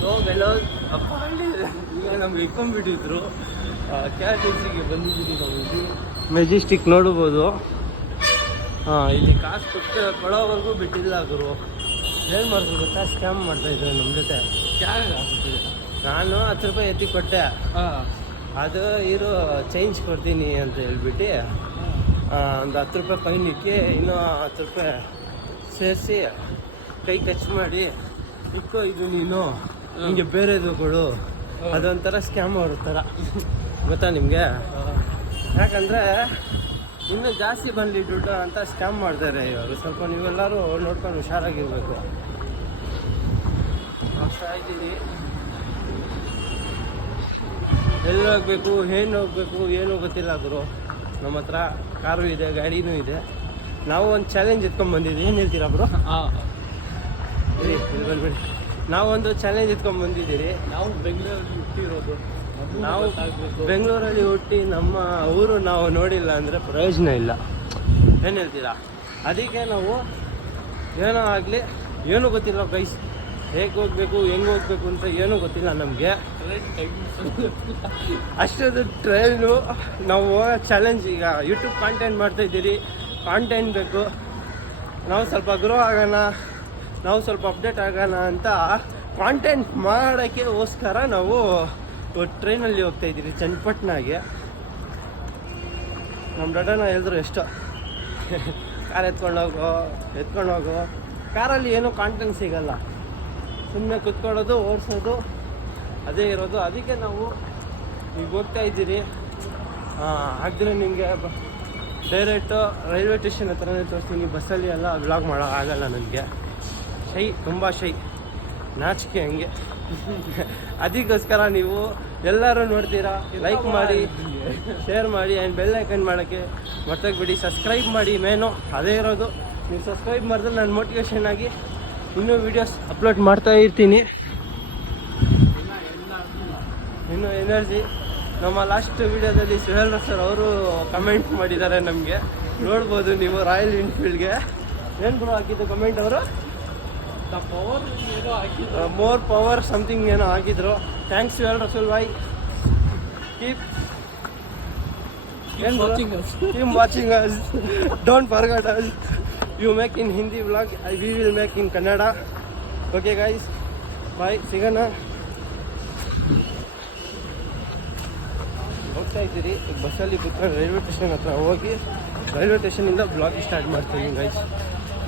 So ವೆಲೋಸ್ ಅಪ್ಪ ಈಗ ನಮ್ಗೆ ಇಟ್ಕೊಂಡ್ಬಿಟ್ಟಿದ್ರು KRTCಗೆ ಬಂದಿದ್ದೀವಿ ನಾವು. ಇಲ್ಲಿ ಮೆಜೆಸ್ಟಿಕ್ ನೋಡ್ಬೋದು. ಇಲ್ಲಿ ಕಾಸು ಕೊಡೋವರೆಗೂ ಬಿಟ್ಟಿಲ್ಲ ಗುರು. ಏನು ಮಾಡ್ತೀವಿ ಗೊತ್ತಾ, ಸ್ಕ್ಯಾಮ್ ಮಾಡ್ತಾಯಿದ್ರು ನಮ್ಮ ಜೊತೆ. ನಾನು 10 ರೂಪಾಯಿ ಎತ್ತಿ ಕೊಟ್ಟೆ. ಅದು ಇರು ಚೇಂಜ್ ಕೊಡ್ತೀನಿ ಅಂತ ಹೇಳ್ಬಿಟ್ಟು ಒಂದು 10 ರೂಪಾಯಿ ಫೈನ್ ಇಕ್ಕಿ ಇನ್ನೂ 10 ರೂಪಾಯಿ ಸೇರಿಸಿ ಕೈ ಟಚ್ ಮಾಡಿ ಇಕ್ಕೋ ಇದು ನೀನು ನಿಮಗೆ ಬೇರೆದು ಕೊಡು. ಅದೊಂಥರ ಸ್ಕ್ಯಾಮ್ ಅವ್ರ ಥರ ಗೊತ್ತಾ ನಿಮಗೆ. ಯಾಕಂದರೆ ಇನ್ನೂ ಜಾಸ್ತಿ ಬರಲಿ ದುಡ್ಡು ಅಂತ ಸ್ಕ್ಯಾಮ್ ಮಾಡ್ತಾರೆ ಇವರು. ಸ್ವಲ್ಪ ನೀವೆಲ್ಲರೂ ನೋಡ್ಕೊಂಡು ಹುಷಾರಾಗಿರ್ಬೇಕು. ಹೋಗ್ತಾ ಇದ್ದೀವಿ, ಎಲ್ಲಿ ಹೋಗ್ಬೇಕು ಏನು ಹೋಗ್ಬೇಕು ಏನೂ ಗೊತ್ತಿಲ್ಲ ಗುರು. ನಮ್ಮ ಹತ್ರ ಕಾರು ಇದೆ, ಗಾಡಿನೂ ಇದೆ. ನಾವು ಒಂದು ಚಾಲೆಂಜ್ ಎತ್ಕೊಂಡ್ಬಂದಿದ್ದೀವಿ. ಏನು ಹೇಳ್ತೀರಾ ಬ್ರೋ? ಇಲ್ಲಿ ಬಂದ್ಬಿಡಿ. ನಾವೊಂದು ಚಾಲೆಂಜ್ ಎತ್ಕೊಂಡ್ಬಂದಿದ್ದೀರಿ. ನಾವು ಬೆಂಗಳೂರಲ್ಲಿ ಹುಟ್ಟಿರೋದು, ನಾವು ಬೆಂಗಳೂರಲ್ಲಿ ಹುಟ್ಟಿ ನಮ್ಮ ಊರು ನಾವು ನೋಡಿಲ್ಲ ಅಂದರೆ ಪ್ರಯೋಜನ ಇಲ್ಲ. ಏನು ಹೇಳ್ತೀರಾ? ಅದಕ್ಕೆ ನಾವು ಏನೋ ಆಗಲಿ ಏನೂ ಗೊತ್ತಿಲ್ಲ ಗೈಸ್. ಹೇಗೆ ಹೋಗ್ಬೇಕು ಹೆಂಗೆ ಹೋಗ್ಬೇಕು ಅಂತ ಏನೂ ಗೊತ್ತಿಲ್ಲ ನಮಗೆ. ಅಷ್ಟೊಂದು ಟ್ರೈನು ನಾವು ಚಾಲೆಂಜ್. ಈಗ ಯೂಟ್ಯೂಬ್ ಕಾಂಟೆಂಟ್ ಮಾಡ್ತಾಯಿದ್ದೀರಿ, ಕಾಂಟೆಂಟ್ ಬೇಕು. ನಾವು ಸ್ವಲ್ಪ ಗ್ರೋ ಆಗೋಣ, ನಾವು ಸ್ವಲ್ಪ ಅಪ್ಡೇಟ್ ಆಗೋಣ ಅಂತ ಕಾಂಟೆಂಟ್ ಮಾಡೋಕ್ಕೋಸ್ಕರ ನಾವು ಟ್ರೈನಲ್ಲಿ ಹೋಗ್ತಾಯಿದ್ದೀರಿ ಚನ್ನಪಟ್ಟಣಗೆ. ನಮ್ಮ ದೊಡ್ಡನ ಹೇಳಿದ್ರು ಎಷ್ಟೋ ಕಾರ್ ಎತ್ಕೊಂಡು ಹೋಗೋ. ಕಾರಲ್ಲಿ ಏನೂ ಕಾಂಟೆಂಟ್ ಸಿಗಲ್ಲ, ಸುಮ್ಮನೆ ಕುತ್ಕೊಳ್ಳೋದು ಓಡಿಸೋದು ಅದೇ ಇರೋದು. ಅದಕ್ಕೆ ನಾವು ಈಗ ಹೋಗ್ತಾ ಇದ್ದೀರಿ. ಹಾಗಿದ್ರೆ ನಿಮಗೆ ಡೈರೆಕ್ಟು ರೈಲ್ವೆ ಸ್ಟೇಷನ್ ಹತ್ರನೇ ತೋರಿಸ್ತೀನಿ. ಬಸ್ಸಲ್ಲಿ ಎಲ್ಲ ವ್ಲಾಗ್ ಮಾಡೋಕ್ಕಾಗಲ್ಲ ನನಗೆ. ತುಂಬ ಶೈ ನಾಚಿಕೆ ಹಂಗೆ. ಅದಕ್ಕೋಸ್ಕರ ನೀವು ಎಲ್ಲರೂ ನೋಡ್ತೀರಾ, ಲೈಕ್ ಮಾಡಿ, ಶೇರ್ ಮಾಡಿ ಆ್ಯಂಡ್ ಬೆಲ್ ಐಕನ್ ಮಾಡೋಕ್ಕೆ ಮರ್ತೋಗ್ಬಿಡಿ. ಸಬ್ಸ್ಕ್ರೈಬ್ ಮಾಡಿ, ಮೇನು ಅದೇ ಇರೋದು. ನೀವು ಸಬ್ಸ್ಕ್ರೈಬ್ ಮಾಡಿದ್ರೆ ನಾನು ಮೋಟಿವೇಶನ್ ಆಗಿ ಇನ್ನೂ ವೀಡಿಯೋಸ್ ಅಪ್ಲೋಡ್ ಮಾಡ್ತಾ ಇರ್ತೀನಿ. ಇನ್ನೂ ಎನರ್ಜಿ. ನಮ್ಮ ಲಾಸ್ಟ್ ವೀಡಿಯೋದಲ್ಲಿ ಸುಹೇಲ್ ಸರ್ ಅವರು ಕಮೆಂಟ್ ಮಾಡಿದ್ದಾರೆ, ನಮಗೆ ನೋಡ್ಬೋದು ನೀವು. ರಾಯಲ್ ಎನ್ಫೀಲ್ಡ್ಗೆ ಏನು ಬ್ರೋ ಹಾಕಿದ್ದು ಕಮೆಂಟ್ ಅವರು? ಮೋರ್ ಪವರ್ ಸಮಥಿಂಗ್ ಏನೋ ಹಾಕಿದ್ರು. Thanks Suhail Rasool bhai. Keep watching us. Don't forget us. You make in Hindi vlog, we will make in Kannada. Okay guys, bye, ಸಿಗೋಣ. ಹೋಗ್ತಾ ಇದ್ದೀರಿ ಬಸ್ಸಲ್ಲಿ ಕೂತ್ಕೊಂಡು ರೈಲ್ವೆ ಸ್ಟೇಷನ್ ಹತ್ರ ಹೋಗಿ ರೈಲ್ವೆ ಸ್ಟೇಷನಿಂದ ಬ್ಲಾಗ್ ಸ್ಟಾರ್ಟ್ ಮಾಡ್ತೀನಿ ಗೈಸ್.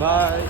ಬಾಯ್.